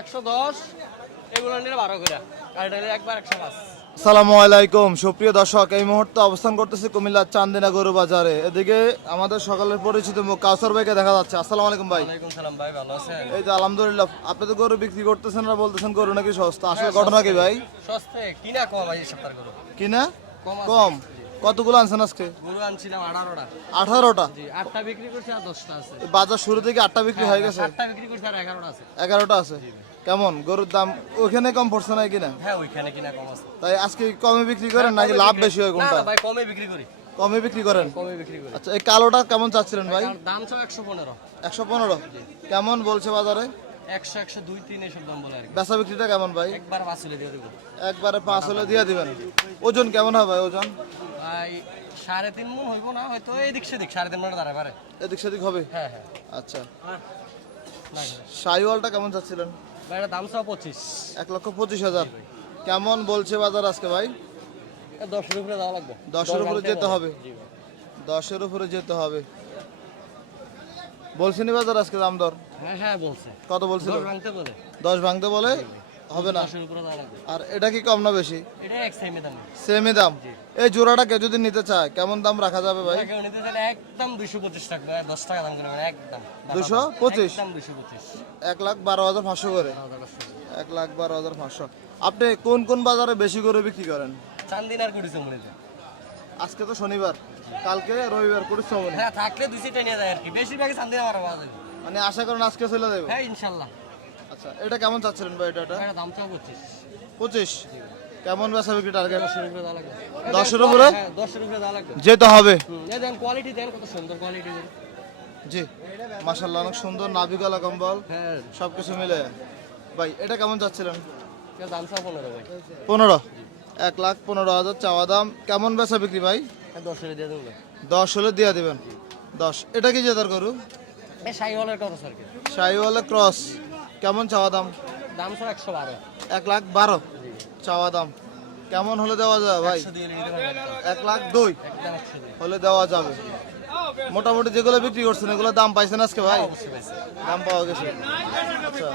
একশো দশ এগুলো নিলে বারো করে। আর এটা একবার একশো পাঁচ। আসসালামু আলাইকুম সুপ্রিয় দর্শক এই মুহূর্তে অবস্থান করতেছি কুমিল্লার চান্দিনা গরু বাজারে। এদিকে আমাদের সকালের পরিচিত মুখ কাউসার ভাইকে দেখা যাচ্ছে। আসসালামু আলাইকুম ভাই। সালাম ভাই ভালো আছেন? এই তো আলহামদুলিল্লাহ আপনি তো গরু বিক্রি করতেছেন আর বলতেছেন গরু নাকি সস্তা? আসলে ঘটনা কি ভাই? সস্তে কিনা কম ভাই এই গরু। কিনা? কম কতগুলো আনছেন আজকে? গরু আনছিলাম আঠারোটা। আঠারোটা? জি আটটা বিক্রি করছি আর দশটা আছে। বাজার শুরু থেকে আটটা বিক্রি হয়ে গেছে? আটটা বিক্রি করছি আর এগারোটা আছে। এগারোটা আছে। কেমন? গরুর দাম ওখানে কম পড়ছে না? কিনা হ্যাঁ ওইখানে কিনা কম আছে। তাই আজকে কমে বিক্রি করেন নাকি লাভ বেশি হয় কোনটা না ভাই কমে বিক্রি করি। কমে বিক্রি করেন? কমে বিক্রি করি। আচ্ছা এই কালোটা কেমন চাচ্ছিলেন ভাই? দাম পনেরো। একশো পনেরো? কেমন বলছে বাজারে? একশো একশো দুই তিন এসব দাম বলে আর বেচা বিক্রিটা কেমন ভাই? একবার পাঁচ চলে দিয়ে দেবো। একবারে পাঁচ হলে দিয়ে দিবেন। ওজন কেমন হবে ভাই ওজন? ভাই সাড়ে তিন মন হইব না হয়তো এদিক সেদিক সাড়ে তিন মনে দাঁড়ায় পারে। এদিক সেদিক হবে? হ্যাঁ হ্যাঁ। আচ্ছা। না, শাহিওয়ালটা কেমন চাচ্ছিলেন? ভাই এটা দাম চাও পঁচিশ। এক লক্ষ পঁচিশ হাজার। কেমন বলছে বাজার আজকে ভাই? দশের উপরে যাওয়া লাগবে। দশের উপরে যেতে হবে। দশের উপরে যেতে হবে। বলছিনি বাজার আজকে দাম দর? হ্যাঁ হ্যাঁ বলছে। কত বলছিল? দশ ভাঙতে বলে। দশ ভাঙতে বলে? হবে না? আর এটা কি কম না বেশি? দাম। সেমই দাম। এই জোড়াটা কেউ যদি নিতে চায় কেমন দাম রাখা যাবে ভাই? কেউ একদম দুইশো পঁচিশ টাকা দশ টাকা দাম করে একদম। 225? পঁচিশ? এক লাখ বারো হাজার পাঁচশো করে? এক লাখ বারো হাজার পাঁচশো। আপনি কোন কোন বাজারে বেশি করে বিক্রি করেন? চান্দিনার আজকে তো শনিবার কালকে রবিবার শ্রমণী হ্যাঁ থাকলে দুই সিটে নিয়ে যায় আর কি। বেশিরভাগই চান্দিনা মারা পাওয়া যাবে মানে আশা করেন আজকে চলে যাবে? হ্যাঁ ইনশাল্লাহ। আচ্ছা এটা কেমন চাচ্ছিলেন ভাই এটা? এটা? দাম চাও পঁচিশ। পঁচিশ? কেমন বেচা বিক্রি টার্গেট দশের উপরে দশের উপরে? হ্যাঁ যেতে হবে। দেন কোয়ালিটি দেন কত সুন্দর কোয়ালিটি দেন। জি মাসাল্লাহ অনেক সুন্দর নাভিগলা কম্বল হ্যাঁ। সব কিছু মিলে। ভাই এটা কেমন চাচ্ছিলেন? এর দাম চাও পনেরো ভাই। পনেরো? এক লাখ পনেরো হাজার চাওয়া দাম। কেমন বেচা বিক্রি ভাই? হ্যাঁ দশের দিয়ে দেবো। দশ হলে দিয়ে দিবেন। দশ। এটা কি জেতার করু হলের কত স্যার। শাহিওয়ালা ক্রস। কেমন চাওয়া দাম? দাম স্যার একশো বারো। এক লাখ বারো চাওয়া দাম। কেমন হলে দেওয়া যাবে ভাই? এক লাখ দুই হলে দেওয়া যাবে। মোটামুটি যেগুলো বিক্রি করছেন এগুলো দাম পাইছেন আজকে ভাই? দাম পাওয়া গেছে। আচ্ছা।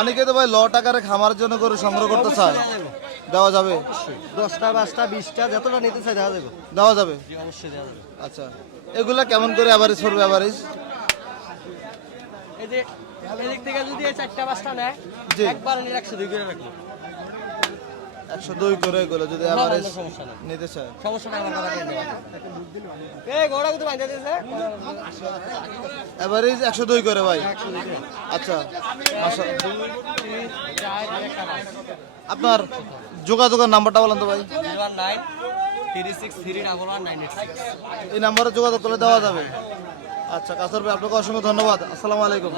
অনেকে তো ভাই ল টাকারে খামার জন্য করে সংগ্রহ করতে চায়। দেওয়া যাবে। দশটা পাঁচটা বিশটা যতটা নিতে চাই দেওয়া যাবে। দেওয়া যাবে? অবশ্যই দেওয়া যাবে। আচ্ছা। এগুলা কেমন করে অ্যাভারেজ করবে অ্যাভারেজ এই যে এদিক থেকে যদি এই চারটা পাঁচটা নেয় একবার নিয়ে একশো দুই করে রাখল একশো দুই করে এগুলো যদি সমস্যা নেই। নিতে চায়। সমস্যা নেই আমার কথা দিয়ে দেওয়া এই কিন্তু দিয়েছে। অ্যাভারেজ একশো দুই করে ভাই। আচ্ছা আপনার যোগাযোগের নাম্বারটা বলেন তো ভাই। এই নাম্বারে যোগাযোগ করে দেওয়া যাবে। আচ্ছা কাসর ভাই আপনাকে অসংখ্য ধন্যবাদ। আসসালামু আলাইকুম।